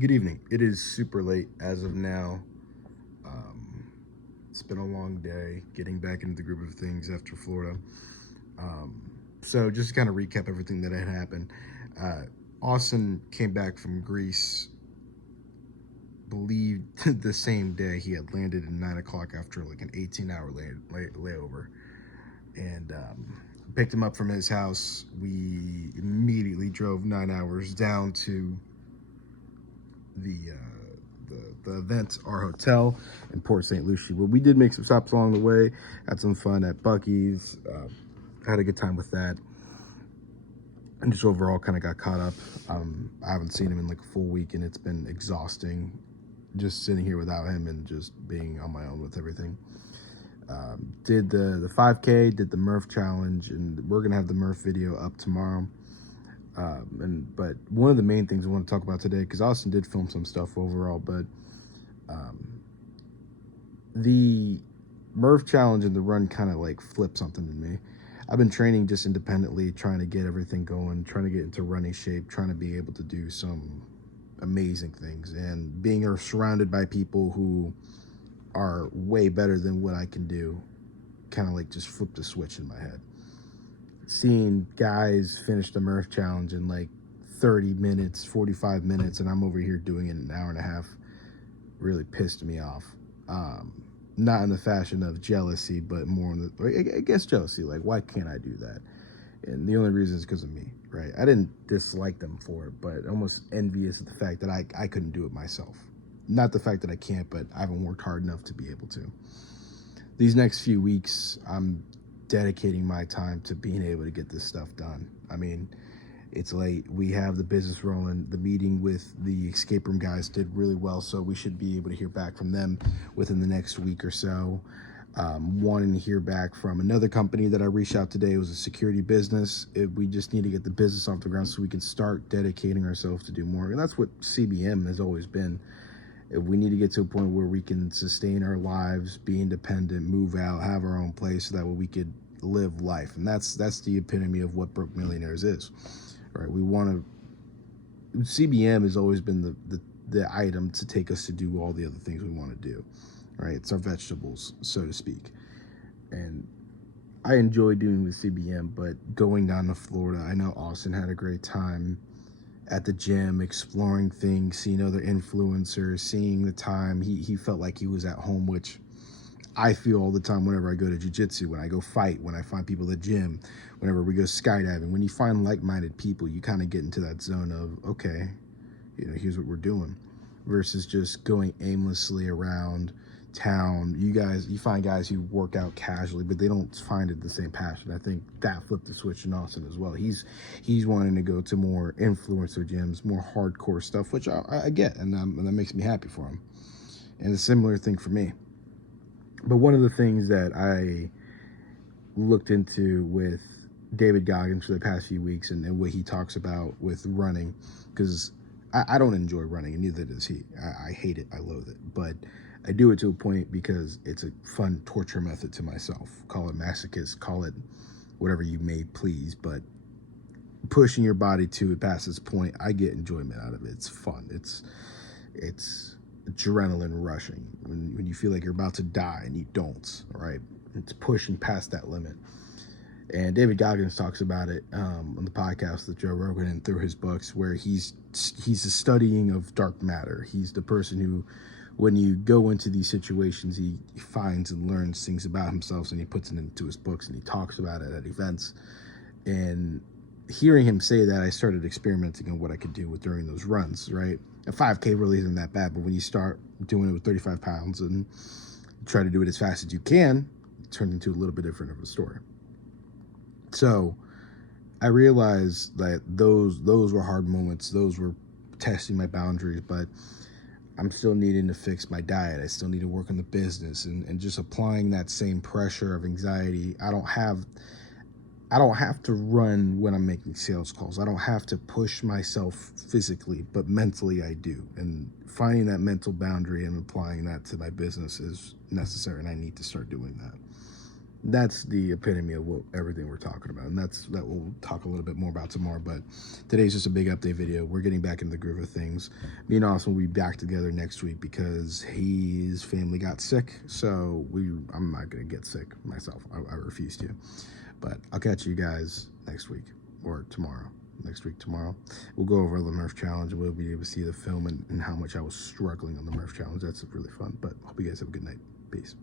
Good evening. It is super late as of now. Um, it's been a long day getting back into the group of things after Florida. So, just to kind of recap everything that had happened, uh, Austin came back from Greece, believed the same day he had landed at 9 o'clock after like an 18-hour layover. And picked him up from his house. We immediately drove 9 hours down to the the event, our hotel in Port St. Lucie. Well, we did make some stops along the way, had some fun at Buc-ee's, had a good time with that, and just overall kind of got caught up. I haven't seen him in like a full week, and it's been exhausting just sitting here without him and just being on my own with everything. Did the 5K, did the Murph challenge, and we're gonna have the Murph video up tomorrow. But one of the main things I want to talk about today, because Austin did film some stuff overall, but um, the Murph challenge and the run kind of like flipped something in me. I've been training just independently, trying to get everything going, trying to get into running shape, trying to be able to do some amazing things, and being surrounded by people who are way better than what I can do kind of like just flipped a switch in my head. Seeing guys finish the Murph challenge in like 30 minutes, 45 minutes, and I'm over here doing it in an hour and a half really pissed me off. Um, Not in the fashion of jealousy, but more in the, I guess, jealousy. Like, why can't I do that? And the only reason is because of me, right? I didn't dislike them for it, but almost envious of the fact that I couldn't do it myself. Not the fact that I can't, but I haven't worked hard enough to be able to. These next few weeks, I'm dedicating my time to being able to get this stuff done. I mean, it's late. We have the business rolling. The meeting with the escape room guys did really well, so we should be able to hear back from them within the next week or so. Wanting to hear back from another company that I reached out today. It was a security business. We just need to get the business off the ground so we can start dedicating ourselves to do more. And that's what CBM has always been. We need to get to a point where we can sustain our lives, be independent, move out, have our own place, so that way we could live life. And that's the epitome of what Broke Millionaires is. Right? We want to. CBM has always been the item to take us to do all the other things we want to do. Right? It's our vegetables, so to speak. And I enjoy doing with CBM, but going down to Florida, I know Austin had a great time at the gym, exploring things, seeing other influencers, seeing the time. He felt like he was at home, which I feel all the time whenever I go to jiu-jitsu, when I go fight, when I find people at the gym, whenever we go skydiving. When you find like-minded people, you kind of get into that zone of, okay, here's what we're doing, versus just going aimlessly around town. You find guys who work out casually, but they don't find it the same passion. I think that flipped the switch in Austin as well. He's wanting to go to more influencer gyms, more hardcore stuff, which I get, and that makes me happy for him. And a similar thing for me. But one of the things that I looked into with David Goggins for the past few weeks, and what he talks about with running, because I don't enjoy running, and neither does he. I hate it. I loathe it. But I do it to a point because it's a fun torture method to myself. Call it masochist, call it whatever you may please. But pushing your body to it past this point, I get enjoyment out of it. It's fun. It's adrenaline rushing when you feel like you're about to die and you don't, right? It's pushing past that limit. And David Goggins talks about it on the podcast with Joe Rogan and through his books, where he's a studying of dark matter. He's the person who, when you go into these situations, he finds and learns things about himself, and he puts it into his books, and he talks about it at events. And hearing him say that, I started experimenting on what I could do with during those runs, right? A 5K really isn't that bad, but when you start doing it with 35 pounds and try to do it as fast as you can, it turns into a little bit different of a story. So I realized that those were hard moments. Those were testing my boundaries, but I'm still needing to fix my diet. I still need to work on the business, and just applying that same pressure of anxiety. I don't have to run when I'm making sales calls. I don't have to push myself physically, but mentally I do. And finding that mental boundary and applying that to my business is necessary, and I need to start doing that. that's the epitome of what everything we're talking about, and that we'll talk a little bit more about tomorrow. But today's just a big update video. We're getting back into the groove of things. Me and Austin will be back together next week because his family got sick. So I'm not gonna get sick myself. I refuse to. But I'll catch you guys next week or tomorrow. Next week, tomorrow, we'll go over the Murph Challenge. We'll be able to see the film and how much I was struggling on the Murph Challenge. That's really fun. But hope you guys have a good night. Peace.